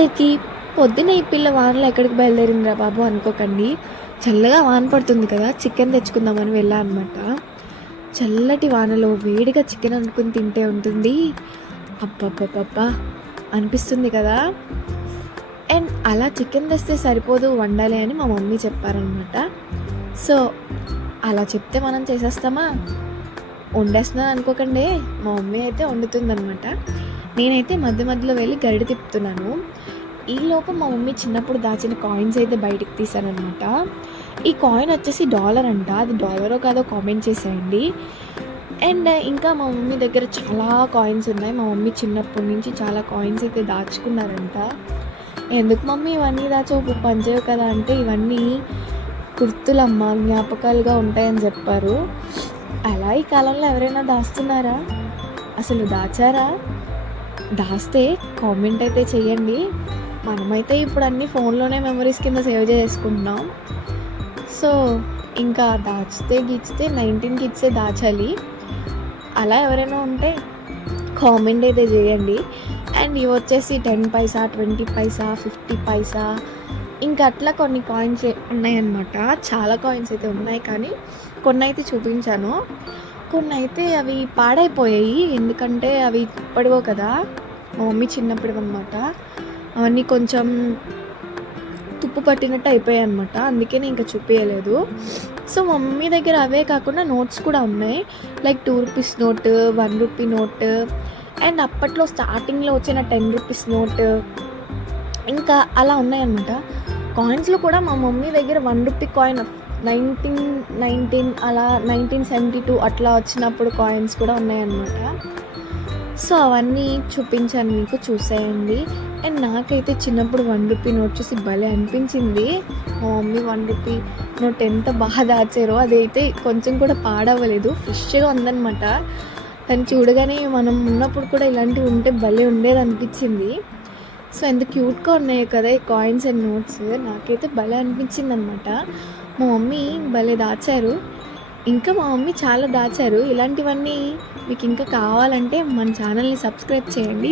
అందరికీ పొద్దున ఈ పిల్ల వానలో ఎక్కడికి బయలుదేరిందిరా బాబు అనుకోకండి. చల్లగా వాన పడుతుంది కదా, చికెన్ తెచ్చుకుందామని వెళ్ళా అనమాట. చల్లటి వానలో వేడిగా చికెన్ అనుకుని తింటే ఉంటుంది అబ్బబ్బబ్బబ్బా అనిపిస్తుంది కదా. అండ్ అలా చికెన్ తెస్తే సరిపోదు, వండాలి అని మా మమ్మీ చెప్పారనమాట. సో అలా చెప్తే మనం చేసేస్తామా? వండేస్తున్నాను అనుకోకండి, మా మమ్మీ అయితే వండుతుందనమాట. నేనైతే మధ్య మధ్యలో వెళ్ళి గరిటె తిప్పుతున్నాను. ఈలోపు మా మమ్మీ చిన్నప్పుడు దాచిన కాయిన్స్ అయితే బయటికి తీశానమాట. ఈ కాయిన్ వచ్చేసి $1 అంట. అది $1 కాదో కామెంట్ చేసేయండి. అండ్ ఇంకా మా మమ్మీ దగ్గర చాలా కాయిన్స్ ఉన్నాయి. మా మమ్మీ చిన్నప్పటి నుంచి చాలా కాయిన్స్ అయితే దాచుకున్నారంట. ఎందుకు మమ్మీ ఇవన్నీ దాచవు, పనిచేయవు కదా అంటే, ఇవన్నీ గుర్తులమ్మ, జ్ఞాపకాలుగా ఉంటాయని చెప్పారు. అలా ఈ కాలంలో ఎవరైనా దాస్తున్నారా? అసలు దాచారా? దాస్తే కామెంట్ అయితే చెయ్యండి. మనమైతే ఇప్పుడు అన్నీ ఫోన్లోనే మెమరీస్ కింద సేవ్ చేసుకుంటున్నాం. సో ఇంకా దాచితే గీచితే 19 కిడ్సే దాచాలి. అలా ఎవరైనా ఉంటే కామెంట్ అయితే చేయండి. అండ్ ఇవి వచ్చేసి 10 పైసా, 20 పైసా, 50 పైసా, ఇంకా అట్లా కొన్ని కాయిన్స్ ఉన్నాయన్నమాట. చాలా కాయిన్స్ అయితే ఉన్నాయి, కానీ కొన్ని అయితే చూపించాను. కొన్ని అయితే అవి పాడైపోయాయి, ఎందుకంటే అవి ఇప్పటివో కదా, మా మమ్మీ చిన్నప్పుడు అనమాట. అవన్నీ కొంచెం తుప్పు పట్టినట్టు అయిపోయాయి అనమాట. అందుకే నేను ఇంకా చూపించలేదు. సో మా మమ్మీ దగ్గర అవే కాకుండా నోట్స్ కూడా ఉన్నాయి. Like 2 rupees note, 1 rupee note, and అప్పట్లో స్టార్టింగ్లో వచ్చిన 10 రూపీస్ నోట్, ఇంకా అలా ఉన్నాయన్నమాట. కాయిన్స్లో కూడా మా మమ్మీ దగ్గర 1 రూపీ కాయిన్ 1919 అలా 1972 అట్లా వచ్చినప్పుడు కాయిన్స్ కూడా ఉన్నాయన్నమాట. సో అవన్నీ చూపించాను మీకు, చూసేయండి. అండ్ నాకైతే చిన్నప్పుడు 1 రూపీ నోట్ చూసి భలే అనిపించింది. మా మమ్మీ 1 రూపీ నోట్ ఎంత బాగా దాచారో. అదైతే కొంచెం కూడా పాడవ్వలేదు, ఫ్రెష్గా ఉందన్నమాట. దాన్ని చూడగానే మనం ఉన్నప్పుడు కూడా ఇలాంటివి ఉంటే భలే ఉండేది అనిపించింది. సో ఎంత క్యూట్గా ఉన్నాయి కదా ఈ కాయిన్స్ అండ్ నోట్స్, నాకైతే భలే అనిపించింది అనమాట. మా మమ్మీ భలే దాచారు. ఇంకా మా మమ్మీ చాలా దాచారు. ఇలాంటివన్నీ మీకు ఇంకా కావాలంటే మన ఛానల్ని సబ్స్క్రైబ్ చేయండి.